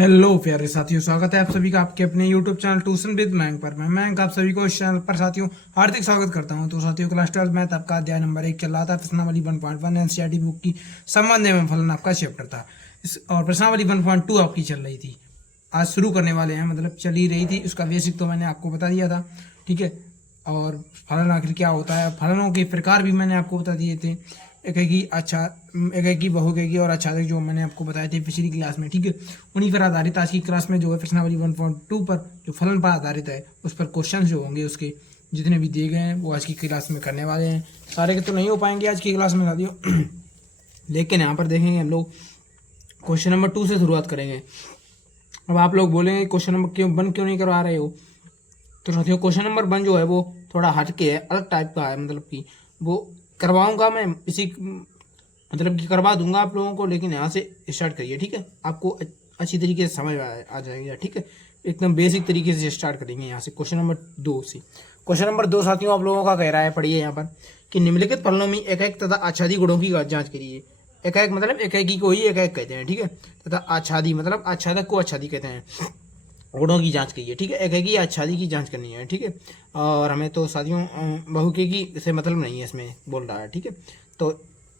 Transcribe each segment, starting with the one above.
Hello प्यारे साथियों, स्वागत है आप सभी का आपके अपने YouTube चैनल ट्यूशन विद मैंग पर। मैं मैंग आप सभी को इस चैनल पर साथियों हार्दिक स्वागत करता हूं। तो साथियों, क्लास 12 मैथ आपका अध्याय नंबर 1 चल रहा था। प्रश्नावली 1.1 एनसीईआरटी बुक की संबंध एवं फलन आपका चैप्टर था और प्रश्नावली 1.2 आपकी चल रही थी। आज शुरू करने वाले हैं, मतलब चल ही रही थी। उसका बेसिक तो मैंने आपको बता दिया था, ठीक है। और फलन आखिर क्या होता है, फलनों के प्रकार भी मैंने आपको बता दिए थे। एकाकी बहुएकाकी और आच्छादक जो मैंने आपको बताए थे पिछली क्लास में, ठीक है। उन्हीं पर आधारित आज की क्लास में जो है प्रश्नावली 1.2 पर जो फलन पर आधारित है उस पर क्वेश्चन जो होंगे उसके जितने भी दिए गए हैं वो आज की क्लास में करने वाले हैं। सारे के तो नहीं हो पाएंगे आज की क्लास में साथियों लेकिन यहाँ पर देखेंगे हम लोग क्वेश्चन नंबर 2 से शुरुआत करेंगे। अब आप लोग बोलेंगे क्वेश्चन नंबर क्यों नहीं करवा रहे हो। तो साथियों, क्वेश्चन नंबर 1 जो है वो थोड़ा हटके है, अलग टाइप का है। मतलब कि वो करवाऊंगा मैं इसी, मतलब कि करवा दूंगा आप लोगों को, लेकिन यहाँ से स्टार्ट करिए, ठीक है। आपको अच्छी तरीके से समझ आ जाएगा, ठीक है। एकदम बेसिक तरीके से स्टार्ट करेंगे यहाँ से क्वेश्चन नंबर 2 से। क्वेश्चन नंबर 2 साथियों आप लोगों का कह रहा है, पढ़िए यहाँ पर कि निम्नलिखित फलनों में एकाएक तथा आच्छादी गुणों की जांच करिए। एकाएक मतलब एकाएकी को ही एकाएक कहते हैं, ठीक है। तथा आच्छादी मतलब आच्छादक को आच्छादी कहते हैं। गुणों की जांच कीजिए, ठीक है। एकाएकी या आच्छादी की जांच करनी है, ठीक है। और हमें तो साथियों बहुकेकी से मतलब नहीं है, इसमें बोल रहा है, ठीक है। तो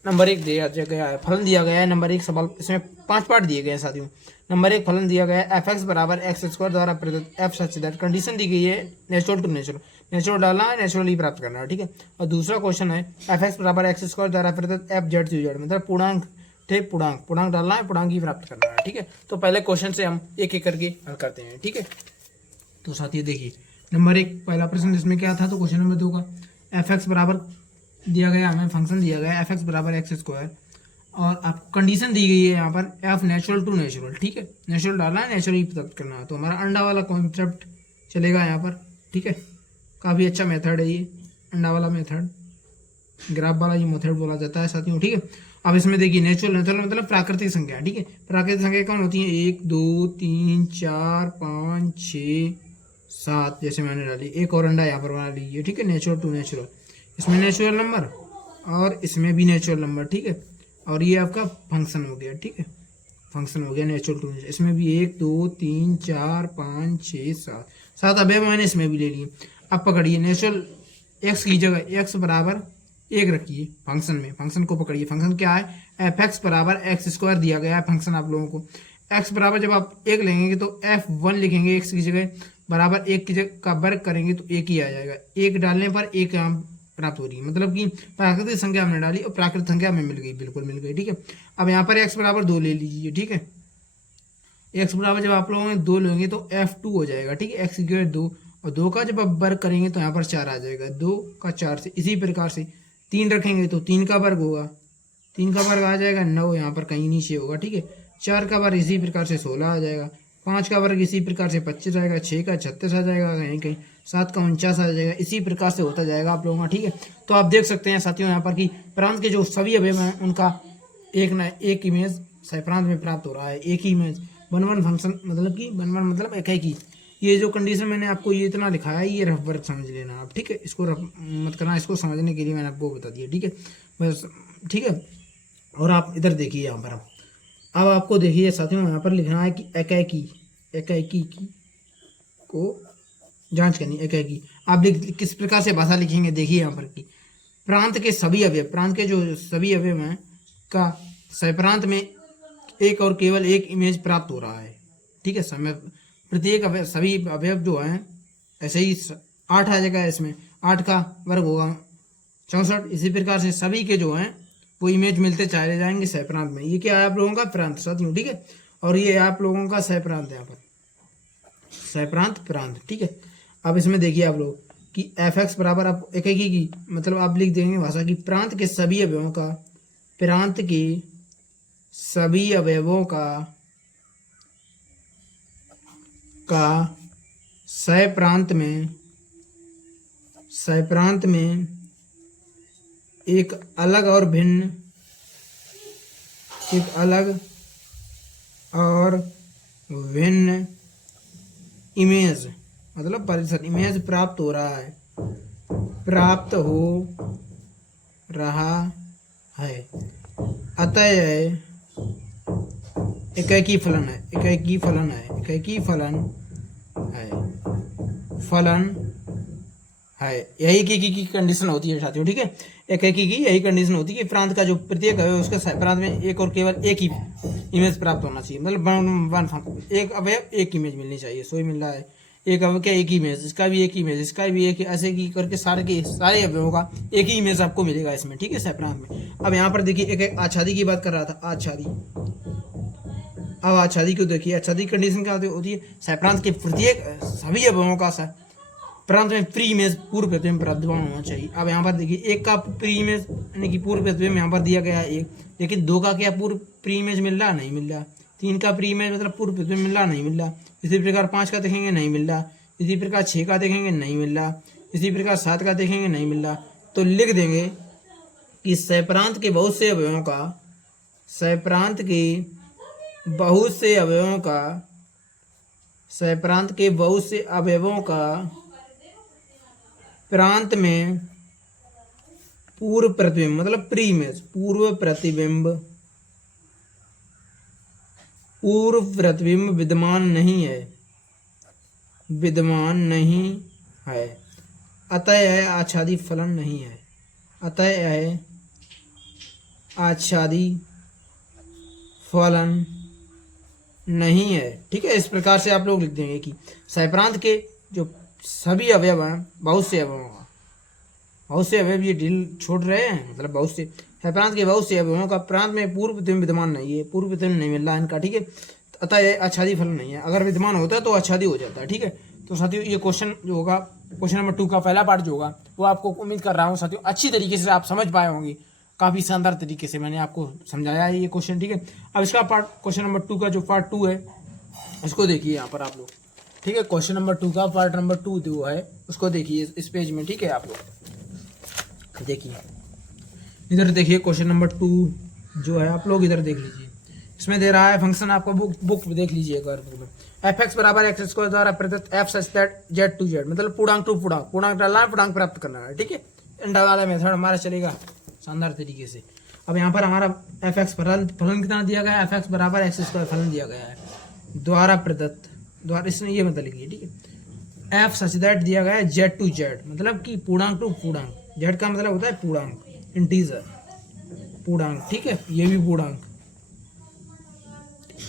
नंबर 1 दिया गया है, फलन दिया गया है। नंबर 1 सवाल, इसमें 5 पार्ट दिए गए हैं साथियों। नंबर 1 फलन दिया गया है एफ एक्स बराबर एक्स स्क्वायर द्वारा प्रदत्त एफ सच दैट। कंडीशन दी गई है नेचुरल टू नेचुरल, नेचुरल डालना है, नेचुरली प्राप्त करना है, ठीक है। और दूसरा क्वेश्चन है एफ एक्स बराबर एक्स स्क्वायर द्वारा प्रदत्त एफ जेड टू जेड, मतलब पूर्णांक थे पूर्णांक डालना है, पूर्णांक ही प्राप्त करना है, ठीक है। तो पहले क्वेश्चन से हम एक एक करके हल करते हैं, ठीक है। तो साथियों देखिए, नंबर 1 पहला प्रश्न इसमें क्या था, तो क्वेश्चन नंबर 2 का एफ एक्स बराबर दिया गया, हमें फंक्शन दिया गया एफ एक्स बराबर एक्स स्क्वायर और आपको कंडीशन दी गई है यहाँ पर एफ नेचुरल टू नेचुरल, ठीक है। नेचुरल डालना है, नेचुरल ही प्राप्त करना है। तो हमारा अंडा वाला कॉन्सेप्ट चलेगा यहाँ पर, ठीक है। काफ़ी अच्छा मेथड है ये अंडा वाला मेथड, ग्राफ वाला ये मेथड बोला जाता है साथियों, ठीक है। अब इसमें देखिए नेचुरल नेचुरल मतलब प्राकृतिक संख्या, ठीक है। प्राकृतिक संख्या कौन होती है, 1 2 3 4 5 6 7, जैसे मैंने डाली। एक और अंडा यहाँ पर बना लीजिए, ठीक है। नेचुरल टू नेचुरल, इसमें नेचुरल नंबर और इसमें भी नेचुरल नंबर, ठीक है। और ये आपका फंक्शन हो गया, ठीक है। फंक्शन हो गया नेचुरल टू नेचुरल। इसमें भी 1 2 3 4 5 6 7 7 अवयव मैंने इसमें भी ले लिए। अब पकड़िए नेचुरल एक्स की जगह एक्स बराबर 1 रखिए फंक्शन में, फंक्शन को पकड़िए। फंक्शन क्या है, एफ एक्स बराबर एक्स स्क्वायर दिया गया है फंक्शन आप लोगों को। एक्स बराबर जब आप 1 लेंगे तो F1 लिखेंगे एक्स की जगह, बराबर 1 की जगह का वर्ग करेंगे तो 1 ही आ जाएगा। 1 डालने पर 1 यहाँ प्राप्त हो रही है, मतलब कि प्राकृतिक संख्या हमने डाली और प्राकृतिक संख्या हमें मिल गई, बिल्कुल मिल गई, ठीक है। अब यहाँ पर एक्स बराबर 2 ले लीजिए, ठीक है। एक्स बराबर जब आप लोगों ने 2 लेंगे तो F2 हो जाएगा, ठीक है। एक्स की जगह 2 और 2 का जब आप वर्ग करेंगे तो यहाँ पर 4 आ जाएगा। 2 का 4 से इसी प्रकार से 3 रखेंगे तो 3 का वर्ग होगा, 3 का वर्ग आ जाएगा 9, यहाँ पर कहीं नीचे होगा, ठीक है। 4 का वर्ग इसी प्रकार से 16 आ जाएगा। 5 का वर्ग इसी प्रकार से 25 आएगा। 6 का 36 आ जाएगा कहीं कहीं। 7 का 49 आ जाएगा। इसी प्रकार से होता जाएगा आप लोगों का, ठीक है। तो आप देख सकते हैं साथियों यहाँ पर कि प्रांत के जो सभी अवयव हैं उनका एक न एक इमेज सह में प्राप्त हो रहा है, एक ही इमेज। वन वन फंक्शन मतलब कि वन वन मतलब एक ही। ये जो कंडीशन मैंने आपको ये इतना लिखा है, ये रफ वर्क समझ लेना आप, ठीक है। इसको रफ मत करना, इसको समझने के लिए मैंने आपको बता दिया, ठीक है बस, ठीक है। और आप इधर देखिए यहाँ पर, अब आपको देखिए साथियों यहाँ पर लिखना है कि एकाएकी एकाएकी की को जांच करनी। एकाएकी आप लिख किस प्रकार से भाषा लिखेंगे, देखिए यहाँ पर कि प्रांत के सभी अवयव, प्रांत के जो सभी अवयव हैं का सहप्रांत में एक और केवल एक इमेज प्राप्त हो रहा है, ठीक है। समय प्रत्येक अवयव सभी अवयव जो हैं ऐसे ही 8 आ जाएगा, इसमें 8 का वर्ग होगा 64। इसी प्रकार से सभी के जो हैं वो इमेज मिलते चले जाएंगे सहप्रांत में। ये क्या है आप लोगों का प्रांत साथियों, ठीक है। और ये आप लोगों का सहप्रांत है, यहाँ पर सहप्रांत प्रांत, ठीक है। अब इसमें देखिए आप लोग कि एफ एक्स बराबर आप एकाएकी की मतलब आप लिख देंगे भाषा की प्रांत के सभी अवयवों का, प्रांत के सभी अवयवों का सह प्रांत में एक अलग और भिन्न इमेज मतलब परिसर इमेज प्राप्त हो रहा है। अतः एकाकी फलन है, एकाकी फलन है, एकाकी फलन है, फलन है। यही की कंडीशन होती है साथियों, ठीक है। एकाकी की यही कंडीशन होती है कि प्रांत का जो प्रत्येक अवयव उसके प्रांत में एक और केवल एक ही इमेज प्राप्त होना चाहिए, मतलब एक अवयव एक इमेज मिलनी चाहिए। सो ही मिल रहा है, एक अवयव का एक ही इमेज, इसका भी एक इमेज, इसका भी एक, ऐसे की करके सारे अवयवों का एक ही इमेज आपको मिलेगा इसमें, ठीक है, सैप्रांत में। अब यहाँ पर देखिए एक आच्छादी की बात कर रहा था, आच्छादी। अब आच्छादी को देखिए, आच्छादी कंडीशन क्या होती है, सैप्रांत के प्रत्येक सभी अवयवों का प्रांत में प्री इमेज पूर्व प्रतिबिंब विद्यमान होना चाहिए। अब यहाँ पर देखिए एक का प्री इमेज यानी कि पूर्व प्रतिबिंब यहाँ पर दिया गया है एक, लेकिन दो का क्या पूर्व प्री इमेज मिल रहा, नहीं मिल रहा। तीन का प्री इमेज मतलब पूर्व प्रतिबिंब मिल रहा, नहीं मिल रहा। इसी प्रकार 5 का देखेंगे, नहीं मिल रहा। इसी प्रकार 6 का देखेंगे, नहीं मिल रहा। इसी प्रकार 7 का देखेंगे, नहीं मिल रहा। तो लिख देंगे कि सैप्रांत के बहुत से अवयवों का, सैप्रांत के बहुत से अवयवों का, सैप्रांत के बहुत से अवयवों का प्रांत में पूर्व प्रतिबिंब मतलब प्री इमेज, पूर्व प्रतिबिंब विद्यमान नहीं है, विद्यमान नहीं है। अतः यह आच्छादी फलन नहीं है, अतः यह आच्छादी फलन नहीं है, ठीक है। इस प्रकार से आप लोग लिख देंगे कि सैप्रांत के जो सभी अवयव हैं, बहुत से अवयवों का, बहुत से अवयव ये ढील छोड़ रहे हैं, मतलब बहुत से सैप्रांत के बहुत से अवयवों का प्रांत में पूर्व प्रतिबिंब विद्यमान नहीं है, पूर्व प्रतिबिंब नहीं मिल रहा है इनका, ठीक है। अतः ये आच्छादी फलन नहीं है। अगर विद्यमान होता है तो आच्छादी हो जाता है, ठीक है। तो साथियों ये क्वेश्चन जो होगा, क्वेश्चन नंबर 2 का पहला पार्ट जो होगा वो आपको उम्मीद कर रहा हूँ साथियों अच्छी तरीके से आप समझ पाए होंगे। काफ़ी शानदार तरीके से मैंने आपको समझाया है ये क्वेश्चन, ठीक है। अब इसका पार्ट क्वेश्चन नंबर 2 का जो पार्ट 2 है इसको देखिए यहाँ पर आप लोग, ठीक है। क्वेश्चन नंबर 2 का पार्ट नंबर 2 जो है उसको देखिए इस पेज में, ठीक है। आप लोग देखिए, इधर देखिए क्वेश्चन नंबर 2 जो है आप लोग इधर देख लीजिए। इसमें दे रहा है फंक्शन, आपको बुक देख लीजिए एक बार, एफ एक्स बराबर एक्स स्क्वायर द्वारा प्रदत्त F such that Z to Z, मतलब पूर्णांक टू पूर्णांक डालना है, पूर्णांक प्राप्त करना है, ठीक है। इंडा वाला मेथड हमारा चलेगा शानदार तरीके से। अब यहाँ पर हमारा एफ एक्स फलन कितना दिया गया है, एफ एक्स बराबर एक्स स्क्वायर फलन दिया गया है द्वारा प्रदत्त, द्वारा इसने ये मतलब लिखिए, ठीक है। एफ सच दैट दिया गया है जेड टू जेड, मतलब कि पूर्णांक टू पूर्णांक, जेड का मतलब होता है पूर्णांक, इंटीजर पूर्णांक, ठीक है। ये भी पूर्णांक,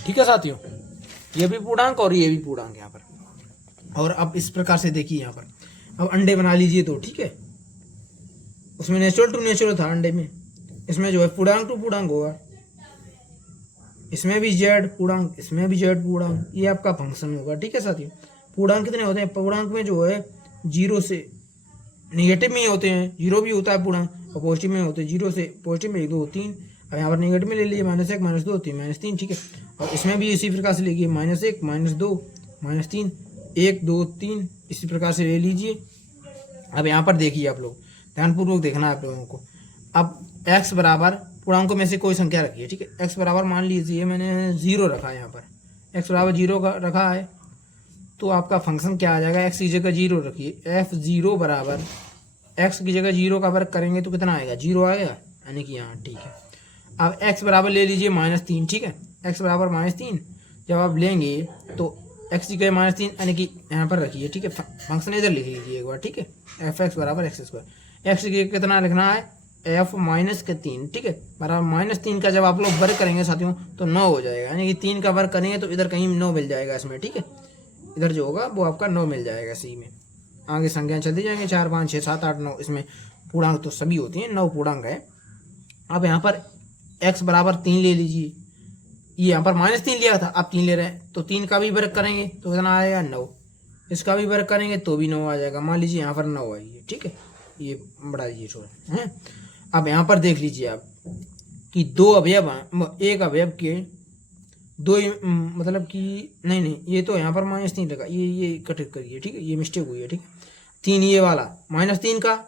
ठीक है साथियों, ये भी पूर्णांक और ये भी पूर्णांक यहाँ पर। और अब इस प्रकार से देखिए यहाँ पर, अब अंडे बना लीजिए तो, ठीक है। उसमें नेचुरल टू नेचुरल था अंडे में, इसमें जो है पूर्णांक टू पूर्णांक होगा, इसमें भी जेड पूर्णांक, इसमें भी जेड पूर्णांक, ये आपका फंक्शन होगा, ठीक है साथियों। पूर्णांक कितने होते हैं, पूर्णांक में जो है 0 से निगेटिव में होते हैं, 0 भी होता है पूर्णांक, और पॉजिटिव में होते हैं 0 से पॉजिटिव में 1 2 3। अब यहाँ पर नेगेटिव में ले लीजिए -1 -2 3 -3, ठीक है। और इसमें भी इसी प्रकार से लेंगे -1 -2 -3 1 2 3, इसी प्रकार से ले लीजिए। अब यहाँ पर देखिए आप लोग ध्यानपूर्वक देखना है आप लोगों को। अब x बराबर पूर्णांकों में से कोई संख्या रखिए, ठीक है। x बराबर मान लीजिए मैंने 0 रखा है, यहाँ पर x बराबर 0 का रखा है, तो आपका फंक्शन क्या आ जाएगा, x की जगह 0 रखिए, f0 बराबर x की जगह 0 का वर्ग करेंगे तो कितना आएगा, 0 आएगा, यानी कि यहाँ, ठीक है। अब x बराबर ले लीजिए -3, ठीक है। x बराबर -3 जब आप लेंगे तो x की जगह -3 यानी कि यहाँ पर रखिए, ठीक है। फंक्शन इधर लिख लीजिए एक बार, ठीक है। एफ एक्स बराबर एक्स स्क्वायर, x की जगह कितना लिखना है, f -3, ठीक है, बराबर -3 का जब आप लोग वर्ग करेंगे साथियों तो 9 हो जाएगा, यानी कि 3 का वर्ग करेंगे तो इधर कहीं 9 मिल जाएगा इसमें, ठीक है। इधर जो होगा वो आपका 9 मिल जाएगा सी में। आगे संख्याएं चलती जाएंगे 4 5 6 7 8 9, इसमें पूर्णांक तो सभी होती हैं, 9 पूर्णांक है। अब यहाँ पर x बराबर 3 ले लीजिए, ये यहाँ पर -3 लिया था, आप 3 ले रहे हैं तो 3 का भी वर्ग करेंगे तो कितना आएगा, 9। इसका भी वर्ग करेंगे तो भी 9 आ जाएगा, मान लीजिए यहाँ पर 9 आई है, ठीक है। ये बढ़ा दीजिए थोड़ा है। अब यहाँ पर देख लीजिए आप कि 2 अवयव, एक अवयव के 2 मतलब कि नहीं ये तो यहाँ पर -3 लगा, ये कट करिए, ठीक है, ये मिस्टेक हुई है, ठीक है। 3 ये वाला -3 का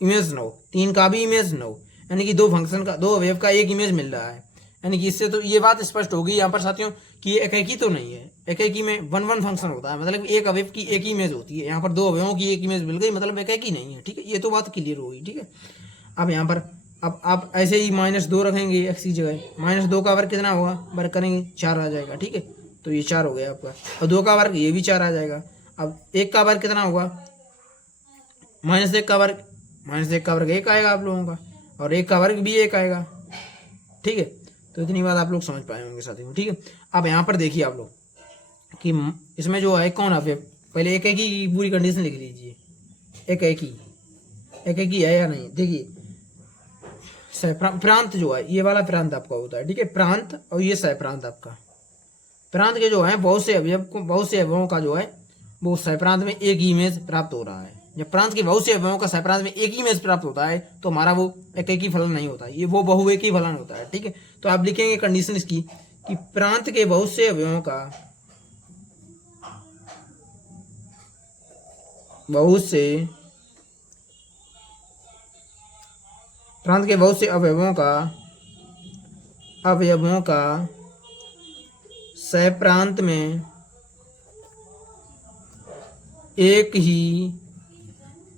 इमेज 9, 3 का भी इमेज 9, यानी कि 2 फंक्शन का 2 अवयव का एक इमेज मिल रहा है, यानी कि इससे तो ये बात स्पष्ट होगी यहाँ पर साथियों कि ये एकाकी तो नहीं है। एकाकी में 1 फंक्शन होता है, मतलब एक अवयव की एक ही इमेज होती है, यहाँ पर 2 अवयवों की एक इमेज मिल गई, मतलब एकाकी नहीं है, ठीक है। ये तो बात क्लियर होगी, ठीक है। अब यहाँ पर अब आप ऐसे ही -2 रखेंगे एक्स की जगह, -2 का वर्ग कितना होगा, वर्ग करेंगे 4 आ जाएगा, ठीक है। तो ये 4 हो गया आपका, और 2 का वर्ग ये भी 4 आ जाएगा। अब 1 का वर्ग कितना होगा, -1 का वर्ग, -1 का वर्ग 1 आएगा आप लोगों का, और 1 का वर्ग भी 1 आएगा, ठीक है। तो इतनी बात आप लोग समझ पाए होंगे साथियों, ठीक है। अब यहाँ पर देखिए आप लोग कि इसमें जो है कौन अवयव, पहले एक एक ही पूरी कंडीशन लिख लीजिए, एक एक ही है या नहीं। देखिए प्रांत जो है, ये वाला प्रांत आपका होता है, ठीक है, प्रांत, और ये सहप्रांत आपका। प्रांत के जो है बहुत से अवयवों का जो है वो सहप्रांत में एक ही इमेज प्राप्त हो रहा है। जब प्रांत के बहुत से अवयवों का सहप्रांत में एक ही इमेज प्राप्त होता है तो हमारा वो एक ही फलन नहीं होता, ये वो बहुएकी फलन होता है, ठीक है। तो आप लिखेंगे कंडीशन इसकी कि प्रांत के बहुत से अवयवों का, प्रांत के बहुत से अवयवों का सहप्रांत में एक ही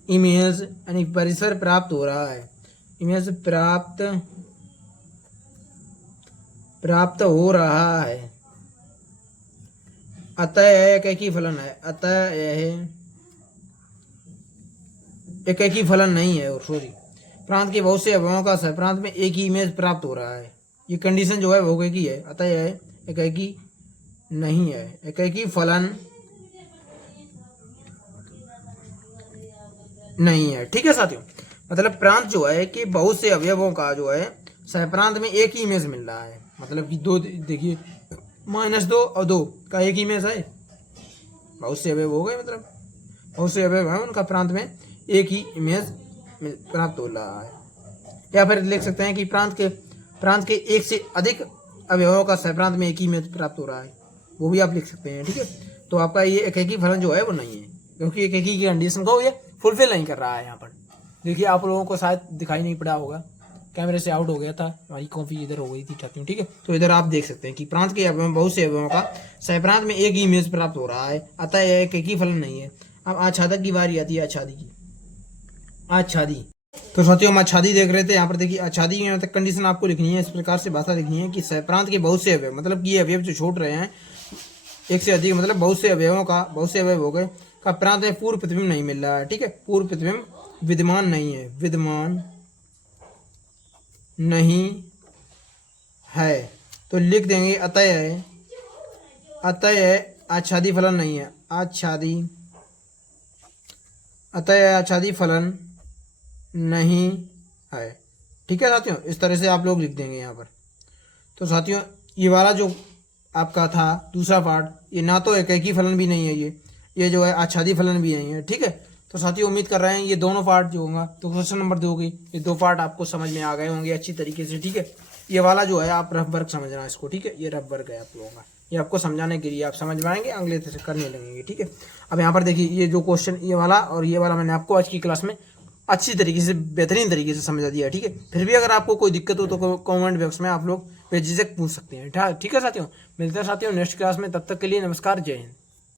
इमेज यानी परिसर प्राप्त हो रहा है, इमेज प्राप्त हो रहा है, अतः यह एक ही फलन है, अतः यह एक ही फलन नहीं है, और सॉरी, प्रांत के बहुत से अवयवों का सहप्रांत में एक ही इमेज प्राप्त हो रहा है, ये कंडीशन जो है वो एक ही है, अतः यह एक ही नहीं है, एक ही फलन नहीं है, ठीक है साथियों। मतलब प्रांत जो है कि बहुत से अवयवों का जो है सहप्रांत में एक ही इमेज मिल रहा है, मतलब कि दो, देखिए -2 और 2 का एक ही इमेज है, बहुत से अवयव हो गए, मतलब बहुत से अवयव हैं उनका प्रांत में एक ही इमेज प्राप्त हो रहा है। या फिर लिख सकते हैं कि प्रांत के एक से अधिक अवयवों का सहप्रांत में एक ही इमेज प्राप्त हो रहा है, वो भी आप लिख सकते हैं, ठीक है। तो आपका ये एक ही फलन जो है वो नहीं है, क्योंकि एक ही की कंडीशन को ये फुलफिल नहीं कर रहा है। यहाँ पर देखिए आप लोगों को शायद दिखाई नहीं पड़ा होगा, कैमरे से आउट हो गया था, हमारी कॉपी इधर हो गई थी छात्रों, ठीक है। तो इधर आप देख सकते हैं कि प्रांत के अवयव बहुत से अवयवों का सहप्रांत में एक ही इमेज प्राप्त हो रहा है, अतः यह एक ही फलन नहीं है। अब आच्छादक की बारी आती है, आच्छादी की। आच्छादी, तो साथियों हम आच्छादी देख रहे थे। यहाँ पर देखिए आच्छादी में मतलब कंडीशन आपको लिखनी है, इस प्रकार से भाषा लिखनी है कि सहप्रांत के बहुत से अवयव, मतलब कि ये अवयव जो छोड़ रहे हैं एक से अधिक, मतलब बहुत से अवयव हो गए का प्रांत में पूर्व प्रतिबिंब नहीं मिल रहा है, ठीक है। पूर्व प्रतिबिंब विद्यमान नहीं है, तो लिख देंगे अतः आच्छादी फलन नहीं है, अतः आच्छादी फलन नहीं है, ठीक है साथियों। इस तरह से आप लोग लिख देंगे यहाँ पर। तो साथियों ये वाला जो आपका था दूसरा पार्ट, ये ना तो एक ही फलन भी नहीं है, ये जो है आच्छादी फलन भी नहीं है, ठीक है। तो साथियों उम्मीद कर रहे हैं ये दोनों पार्ट जो होगा, तो क्वेश्चन नंबर 2 की ये 2 पार्ट आपको समझ में आ गए होंगे अच्छी तरीके से, ठीक है। ये वाला जो है आप रफ वर्क समझना इसको, ठीक है। ये रफ वर्क है आप लोगों का, ये आपको समझाने के लिए आप समझ पाएंगे, अगले से करने लगेंगे, ठीक है। अब यहाँ पर देखिए ये जो क्वेश्चन ये वाला और ये वाला मैंने आपको आज की क्लास में अच्छी तरीके से बेहतरीन तरीके से समझा दिया, ठीक है। फिर भी अगर आपको कोई दिक्कत हो तो कमेंट बॉक्स में आप लोग बेझिझक पूछ सकते हैं, ठीक है साथियों। मिलते हैं साथियों नेक्स्ट क्लास में, तब तक के लिए नमस्कार, जय हिंद।